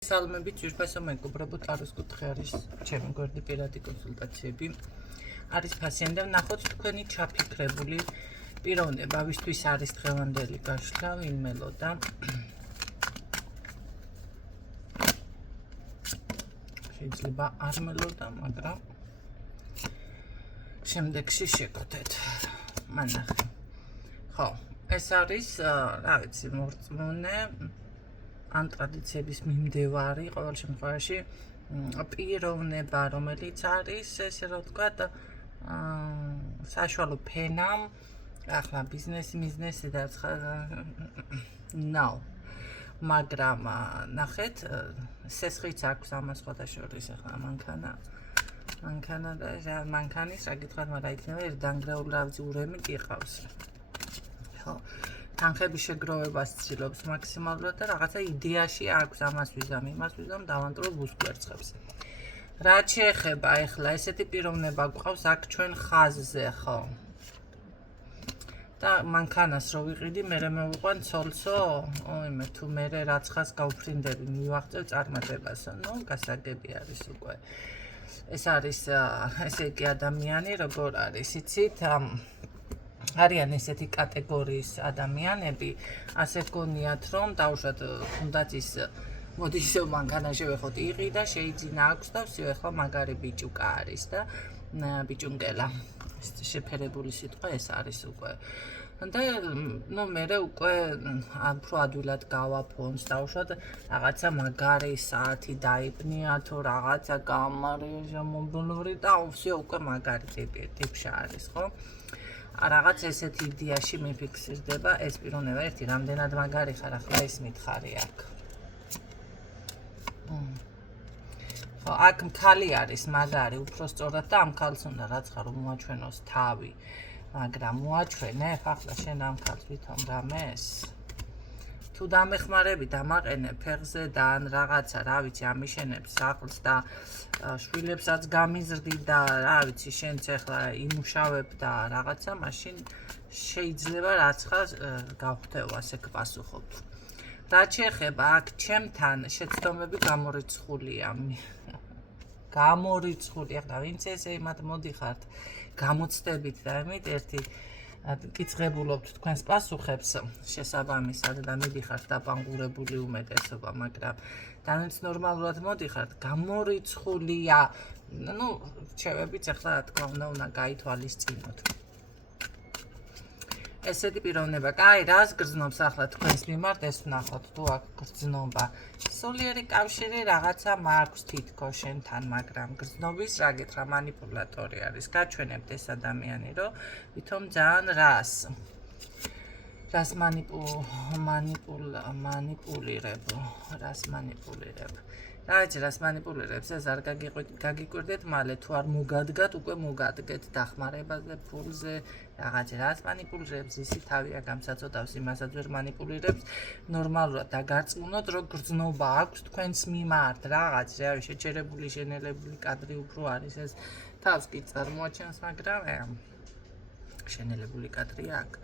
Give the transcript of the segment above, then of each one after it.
სალმებით ძვირფასო მეგობრებო, ტაროს კუთხე არის ჩემი გვერდი პირადი კონსულტაციები. არის ფასიანი და ვნახოთ თქვენი ჩაფიქრებული პიროვნება, ვისთვის არის დღევანდელი გაშლა, ვინმელოდა. შეიძლება არ მელოდა, მაგრამ შემდეგში შეგხვდეთ. მანახე. ხო, ეს არის, რა ვიცი, მორწმუნე ან ტრადიციების მიმდევარი, ყოველ შემთხვევაში პიროვნება, რომელიც არის, ესე რომ ვთქვათ, საშუალო ფენამ, ახლა ბიზნესი და მაგრამ ნახეთ, სესხიც აქვს ამას სხვადასხვა ახლა მანქანა და მანქანის რა გითხრათ, მაგრამ იქნება ერთდანგრეული რავი ურემი გიყავს. ხო. თანხების შეგროვებას ცდილობს მაქსიმალურად და რაღაცა იდეაში აქვს ამას ვიზამ დავანტვრებ უსკვერცხებს. რაც შეეხება ახლა ესეთი პიროვნება გვყავს აქ ჩვენ ხაზზე, ხო? და მანქანას რო ვიყიდი, მე მოვიყვან ცოლსო, ime თუ მე რაც ხას გავფრინდები, მივაღწევ წარმატებასო. გასაგები არის უკვე. ეს არის ესე იგი ადამიანი, როგორ არის, იცით? არიან ესეთი კატეგორიის ადამიანები, ასე გონიათ, რომ დაუშვათ თუნდაც ის მოდი ისევ მანქანა შევეხოთ, იყიდა, შეიძინა აქვს და ვსიო ახლა მაგარი ბიჭუკა არის და ბიჭუნკელა. შეფერებული სიტყვა ეს არის უკვე. და მე უკვე უფრო ადვილად გავაფონს, დაუშვათ რაღაცა მაგარი საათი დაიბნია თუ რაღაცა გამარია მომბლური და ვსიო უკვე მაგარი ტიპშა არის, ხო? რაღაც ესეთი იდეაში მიფიქსირდება ეს პიროვნება, ერთი რამდენად მაგარი ხარ, ახლა ეს მითხარი აქ. ხო, აქ მქალი არის მაგარი, უფრო სწორად და ამ ქალს უნდა რაც ხარ მოაჩვენოს თავი, მაგრამ მოაჩვენებ ახლა შენ ამ ქალს ვითომ რამეს? თუ დამეხმარები დამაყენებ ფეხზე და ან რაღაცა, რა ვიცი, ამიშენებ სახლს და შვილებსაც გამიზრდი და რა ვიცი, შენც ახლა იმუშავებ და რაღაცა, მაშინ შეიძლება რაც ხარ გავხდეო, ასე გპასუხობ. რაც შეეხება აქ ჩემთან შეცდომები გამორიცხულია. ახლა ვინც ესე იმათ მოდიხართ, გამოცდებით და იმით ერთი კიცხებულობთ თქვენს პასუხებს შესაბამისად და მიდიხართ დაბანღურებული უმეტესობა, მაგრამ დანაც ნორმალურად მოდიხართ, გამორიცხულია. რჩევებიც ახლა რა თქმა უნდა გაითვალისწინოთ. ესეთი პიროვნება, რას გრძნობს ახლა თქვენს მიმართ, ეს ვნახოთ, თუ აქ გრძნობა. სულიერი კავშირი რაღაცა მაქვს თითქოს შენთან, მაგრამ გრძნობის რა გითხრა, მანიპულატორი არის. გაჩვენებთ ეს ადამიანი, რომ ვითომ ძალიან რას მანიპულირებ. რას მანიპულირებს, ეს არ გაგიკვირდეთ მალე, თუ არ მოგადგათ, უკვე მოგადგეთ დახმარებაზე, ფულზე, რაღაცა რას მანიპულირებს, ისი თავია გამსაწოდავს, იმასაც ვერ მანიპულირებს, ნორმალურად დაგარწმუნოთ, რომ გრძნობა აქვს თქვენს მიმართ, რაღაც, შეჩერებული, შენელებული კადრი უფრო არის, ეს თავს კი წარმოაჩენს, მაგრამ შენელებული კადრი აქვს.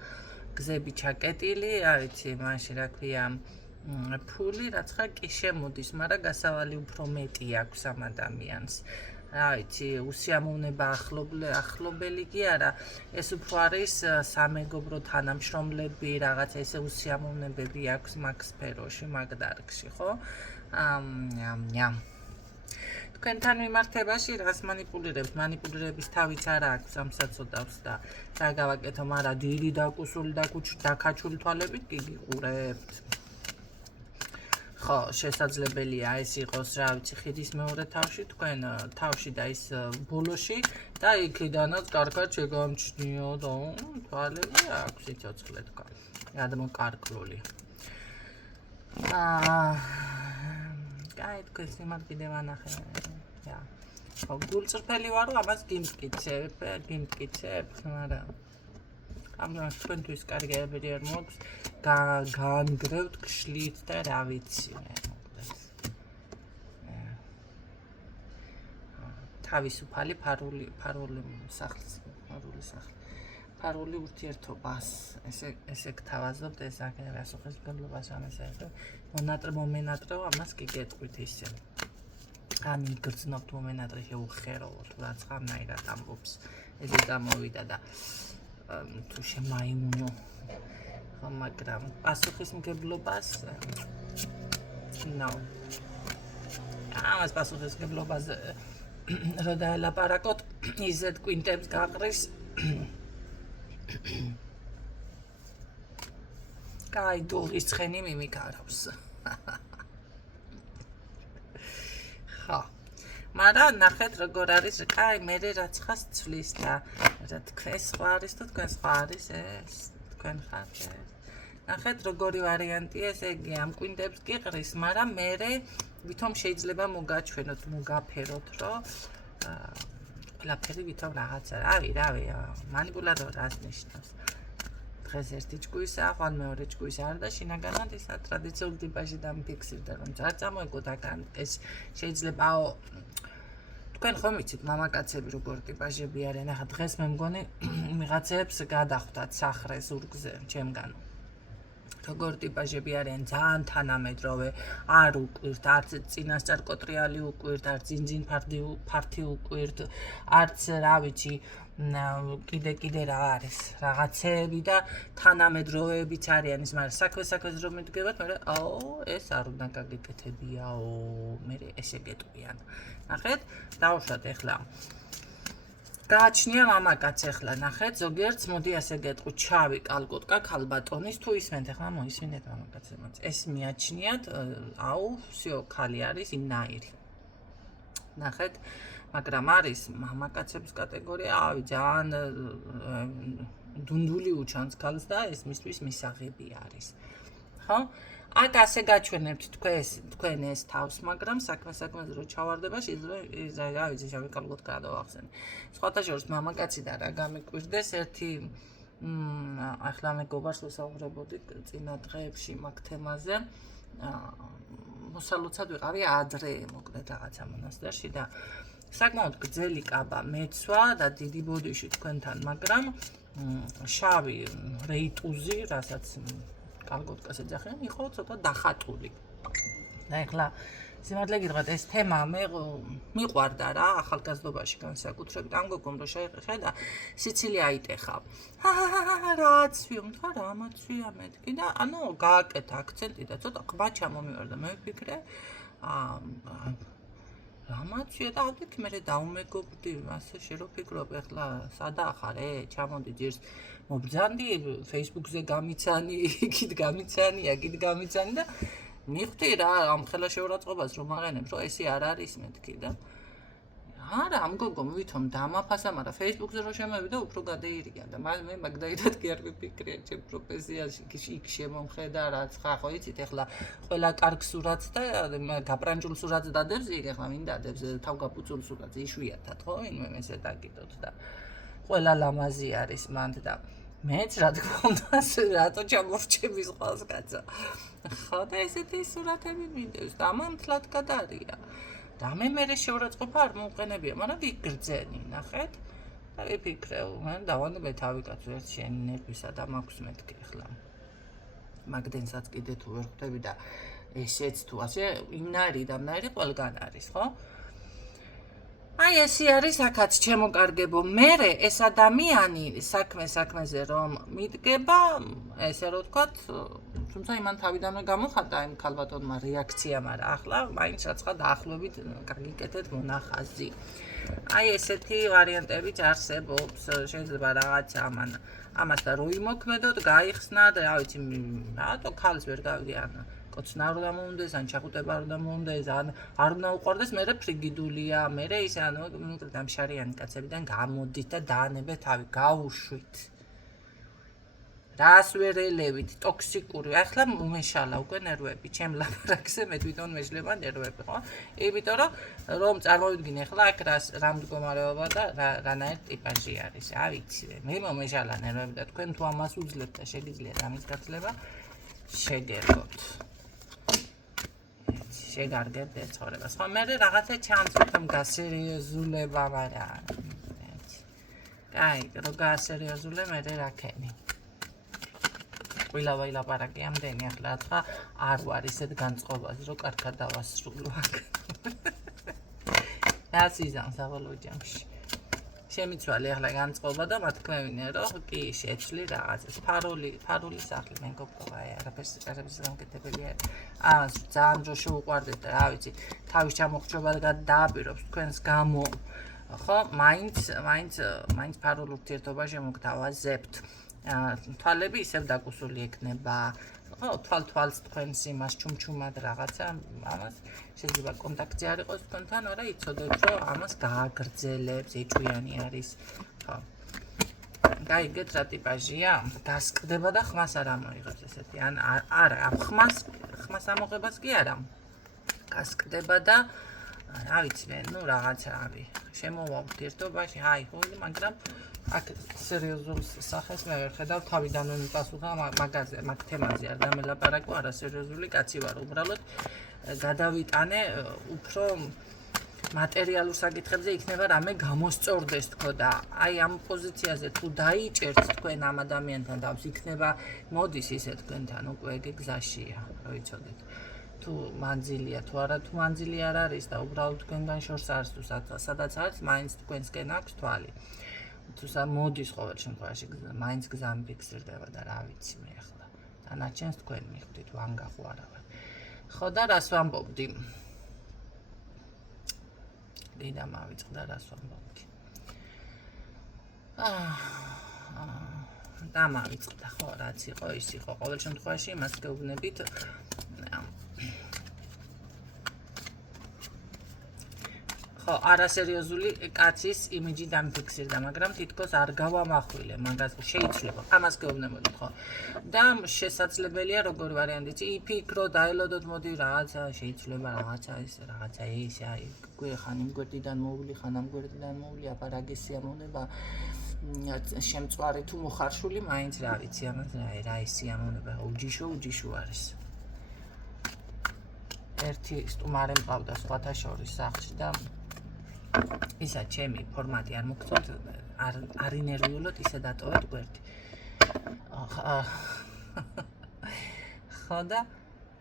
გზები ჩაკეტილი, რა ვიცი, მაშინ რა ქვია, ფული, რაც ხარ კი შემოდის, მაგრამ გასავალი უფრო მეტი აქვს ამ ადამიანს. რა ვიცი, უსიამოვნება ახლობელი კი არა, ეს უფრო არის სამეგობრო თანამშრომლები, რაღაც ესე უსიამოვნებები აქვს მაგ სფეროში, მაგ დარგში, ხო? თქვენთან მიმართებაში რას მანიპულირებთ? მანიპულირების თავიც არა აქვს, ამსაწოდავს და რა გავაკეთო, მაგრამ დიდი დაკუსული დაკაჩული თვალებით კი გიყურებთ. ხო, შესაძლებელია ეს იყოს, რა ვიცი, ხიდის მეორე თავში, თქვენ თავში და ის ბოლოში და იქიდანაც კარგად შეგამჩნიო და თვალები აქვს სიცოცხლე თქვა. გადმოკარკლული. თქვენს მიმართ კიდევ ანახე. ხო, გულწრფელი ვარო, ამას გიმტკიცებ, მაგრამ ამას თქვენთვის კარგები არ მოაქვს, გაანგრევთ, გშლით და რა ვიცი. თავისუფალი ფარული სახლი. კარული ურთიერთობას. ესე გთავაზობთ ეს პასუხისმგებლობას ამას ახლა მომენატრეო ამას კი გეტყვით ისე. ან იგრძნობთ მომენატრე შეუხეროვოთ რაც ხანაირად ამბობს. ესე გამოვიდა და თუ შემაიმუნო ხო მაგრამ პასუხისმგებლობას ამას პასუხისმგებლობაზე რო დაელაპარაკოთ ისეთ კვინტებს გაყრის კაი დუღის ცხენი მიმიკარავს ხა მაგრამ ნახეთ როგორ არის კაი მე რაც ხას ცვლის და რა თქვენ სხვა არის თუ თქვენ სხვა არის ეს თქვენ ხართ ნახეთ როგორი ვარიანტია ესე იგი ამ კვინტებს გიყრის მაგრამ მე ვითომ შეიძლება მოგაჩვენოთ მოგაფეროთ რომ ყველაფერი ვითომ რაღაცა რავი მანიპულატორი რას ნიშნავს დღეს ერთი ჭკუისა ხან მეორე ჭკუისა არ და შინაგანად ისა ტრადიციული ტიპაჟი დამიფიქსირდა რომ არ წამოეგოთ აქან ეს შეიძლება თქვენ ხომ იცით მამაკაცები როგორ ტიპაჟები არიან ახლა დღეს მე მგონი ვიღაცებს გადახვდათ სახრე ზურგზე ჩემგან როგორ ტიპაჟები არიან ძალიან თანამედროვე არ უკვირთ არც წინასწარ კოტრიალი უკვირთ არც ძინძინ ფართი უკვირთ არც რა ვიცი კიდე რა არის რაღაცეები და თანამედროვეებიც არიან ის მაგრამ საქმეს რომ მიდგებათ მე ეს არ უნდა გაგეკეთებიაო მე ესე გეტყვიან ნახეთ დავუშვათ ეხლა გააჩნია მამაკაც ეხლა ნახეთ ზოგიერთს მოდი ასე გეტყვი ჩავი კალკუტკა ქალბატონის თუ ისმენთ ეხლა მოისმინეთ მამაკაცებმაც ეს მიაჩნიათ აუ всё ქალი არის იმნაირი ნახეთ მაგრამ არის მამაკაცების კატეგორია ავი ძალიან დუნდული უჩანს ქალს და ეს მისთვის მისაღები არის ხო აქ ასე გაჩვენებთ თქვენ ეს თავს მაგრამ საქმეზე რო ჩავარდება შეიძლება რა ვიცი შევიკალოთ გადავახსენე სხვათა შორის მამაკაცი და რა გამიკვირდეს ერთი ახლა მეგობარს ვსაუბრობოდი წინა დღეებში მაგ თემაზე მოსალოცად ვიყავი ადრე მოკლედ რაღაცა მონასტერში და საკმაოდ გრძელი კაბა მეცვა და დიდი ბოდიში თქვენთან მაგრამ შავი რეიტუზი რასაც კალკუტკას ეძახიან იყო ცოტა დახატული და ეხლა სიმართლე გითხრათ ეს თემა მე მიყვარდა რა ახალგაზრდობაში განსაკუთრებით ამ გოგომ რო შეხედა სიცილი აიტეხა რაც ვიმთხარ რა მოცვია მეთქი და ანუ გააკეთა აქცენტი და ცოტა ყბა ჩამომივარდა მე ვფიქრე რამაცია და ავდექი მე დაუმეგობრდი ასე შერო ფიქრობ ეხლა სადახარე ჩამოდი ძირს მობრძანდი Facebook-ზე გამიცანი იქით გამიცანი აქით გამიცანი და მიხვდი რა ამ ხელა შეურაცხყოფას რომ აღენებ რომ ესე არ არის მეთქი და არა ამ გოგომ ვითომ დამაფასა მაგრამ Facebook-ზე რო შემოვიდა უფრო გადაირიგა და მე მაგდაირად კი არ ვიფიქრია ჩემ პროფესიაში იქ შემომხედა რაც ხა ხო იცით ეხლა ყველა კარგ სურათს და გაპრანჯულ სურათს დადებს იქ ეხლა ვინ დადებს თავგაფუძულ სურათს იშვიათად ხო ვინმე ესე დაგიდოთ და ყველა ლამაზი არის მანდ და მეც რა თქმა უნდა რატო ჩამორჩები სხვას კაცო ხო და ესეთი სურათები მინდებს და ამათლად გადარია და მე შეურაცხყოფა არ მომყენებია, მაგრამ ვიგრძენი, ნახეთ. და ვიფიქრე, მე დავანებე თავი კაცო ერთ შენი ნერვისა და მაქვს მეთქი ახლა. მაგდენსაც კიდე თუ ვერ ხვდები და ესეც თუ ასე იმნაირი და მნაირი ყველგან არის, ხო? აი ესე არის აქაც ჩემო კარგებო. მე ეს ადამიანი საქმეზე რომ მიდგება, ესე რომ ვთქვათ, თუმცა იმან თავიდანვე გამოხატა იმ ქალბატონმა რეაქცია, მაგრამ ახლა მაინც რაცხა დაახლოებით გაგიკეთეთ მონახაზი. აი ესეთი ვარიანტებიც არსებობს, შეიძლება რაღაცა ამას და რო იმოქმედოთ, გაიხსნათ, რა ვიცი, რატო ქალს ვერ გავიგან კოცნა არ უნდა მომუნდეს, ან ჩახუტება არ უნდა მომუნდეს, ან არ უნდა უყვარდეს, მე ფრიგიდულია, მე ისე ანუ ამ შარიანი კაცებიდან გამოდით და დაანებეთ თავი, გაუშვით. რას ვერ ელევით, ტოქსიკური, ახლა მომეშალა უკვე ნერვები, ჩემ ლაპარაკზე მე თვითონ მეშლება ნერვები, ხო? იმიტომ რომ წარმოვიდგინე ახლა აქ რა მდგომარეობა და რანაირ ტიპაჟი არის, ავიცი, მე მომეშალა ნერვები და თქვენ თუ ამას უძლებთ და შეგიძლიათ ამის გაცლება, შეგერგოთ. შეგარგებთ ეს ცხოვრებას. ხო, მე რაღაცა ჩანს, რომ გასერიოზულება, მაგრამ კაი, რო გაასერიოზულე მე რაქენი. Ყველა ვილაპარაკი ამდენი ახლა რა არ ვარ ისეთ განწყობას რომ კარგად დავასრულო აქ. რაც იზამს საბოლოო ჯამში. შემიცვალე ახლა განწყობა და მათქმევინე რომ კი შეცვლი რაღაცას. ფარული სახლი მე მგონია არაფერს გამკეთებელი არ. ძალიან დროში უყვარდეთ და რა ვიცი, თავის ჩამოხრჩობა დააპირობს თქვენს გამო. ხო, მაინც ფარულ ურთიერთობაში მოგთავაზებთ. თვალები ისევ დაკუსული ექნება. ხო, თვალს თქვენს იმას ჩუმჩუმად რაღაცა, ამას შეიძლება კონტაქტი არ იყოს თქვენთან, მაგრამ იცოდეთ რომ ამას გააგრძელებს, ეჭვიანი არის. ხო. გაიგეთ რა ტიპაჟია? დასკდება და ხმას არ ამოიღებს ესეთი. ან არა, ხმას ამოღებას კი არა. გასკდება და რა ვიცი მე, ნუ რაღაცა არის. შემოვა ურთიერთობაში, ხოილი, მაგრამ აქ სერიოზულ სახეს მე ვერ ხედავ, თავიდანვე მიპასუხა მაგ თემაზე არ დამელაპარაკო, არა სერიოზული კაცი ვარ, უბრალოდ გადავიტანე უფრო მატერიალურ საკითხებზე იქნება რამე გამოსწორდეს თქო და აი ამ პოზიციაზე თუ დაიჭერთ თქვენ ამ ადამიანთან და იქნება მოდის ისე თქვენთან უკვე ეგ გზაშია, რო იცოდეთ. თუ მანძილია თუ არა, თუ მანძილი არ არის და უბრალოდ თქვენგან შორს არის თუ სადაც არის, მაინც თქვენსკენ აქვს თვალი. თუ მოდის ყოველ შემთხვევაში მაინც გზა მიფიქსირდება და რა ვიცი მე ახლა. დანარჩენს თქვენ მიხვდით, ვანგახო არა ვარ. ხო და რას ვამბობდი? დიდა მავიწყდა რას ვამბობდი. და მავიწყდა ხო რაც იყო ის იყო. ყოველ შემთხვევაში იმას გეუბნებით ხო, არასერიოზული კაცის იმიჯი დამიფიქსირდა, მაგრამ თითქოს არ გავამახვილე მაგას შეიძლება. ამას გეუბნებოდით ხო? და შესაძლებელია როგორ ვარიანტიც იფიქრო, დაელოდოთ მოდი რაღაცა შეიძლება რაღაცა ეს აი ხან იმ გვერდიდან მოვლი, ხან ამ გვერდიდან მოვლი, აბარაგე სიამოვნება შემწვარი თუ მოხარშული, მაინც რა ვიცი ამას რა ის სიამოვნება უჯიშო არის. ერთი სტუმარი მყავდა სხვათა შორის სახლში და ისა ჩემი ფორმატი არ მოგწონთ, არ ინერვიულოთ ისე დატოვეთ გვერდი. ხო და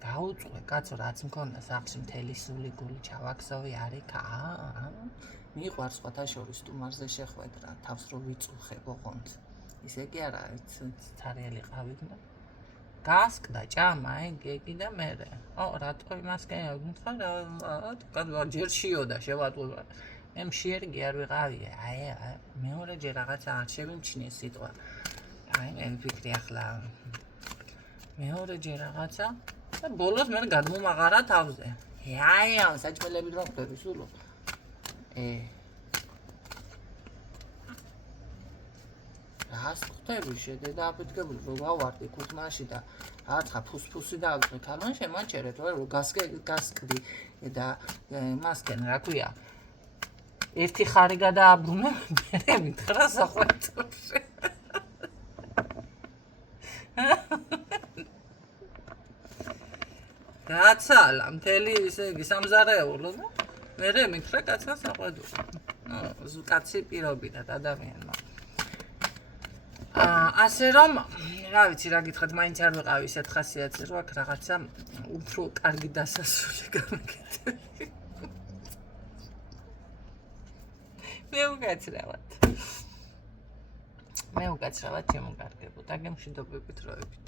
გაუწყვე კაცო რაც მქონდა სახლში მთელი სული გული ჩავაქსოვი არიქა. მიყვარს სხვათა შორის სტუმარზე შეხვედრა, თავს რო ვიწუხებ ოღონდ. ისე კი არა, ცარიელი ყავით. გასკდა ჭამა ეგ და მე. რატო იმას გეუბნით რა? ჯერ შიოდა შევატყულა. მე მშიერი კი არ ვიყავი. მეორეჯერ რაღაცა არ შევიმჩნიე სიტყვა. მე ვფიქრი ახლა მეორეჯერ რაღაცა და ბოლოს მე გადმომაღარა თავზე. საჭმელები რო ხდები სულო. რას ხდები შედედა აფეთქებული რო გავარდი ქუთმაში და რაღაცა ფუსფუსი დააწყე ქალან შემაჩერეთ რო გასკდი და მასკენ რა ქვია ერთი ხარი გადააბრუნე მე მითხრა საყვეთურში გააცალა მთელი ისე იგი სამზარეულო და მე მითხრა კაცმა საყვეთურში კაცი პირობითად ადამიანმა ასე რომ რა ვიცი რა გითხრათ მაინც არ ვიყავი ისეთ ხასიათზე რომ აქ რაღაცა უფრო კარგი დასასრული გამეკეთები მე უკაცრავად შემოგარგებოდა გემშვიდობებით როებით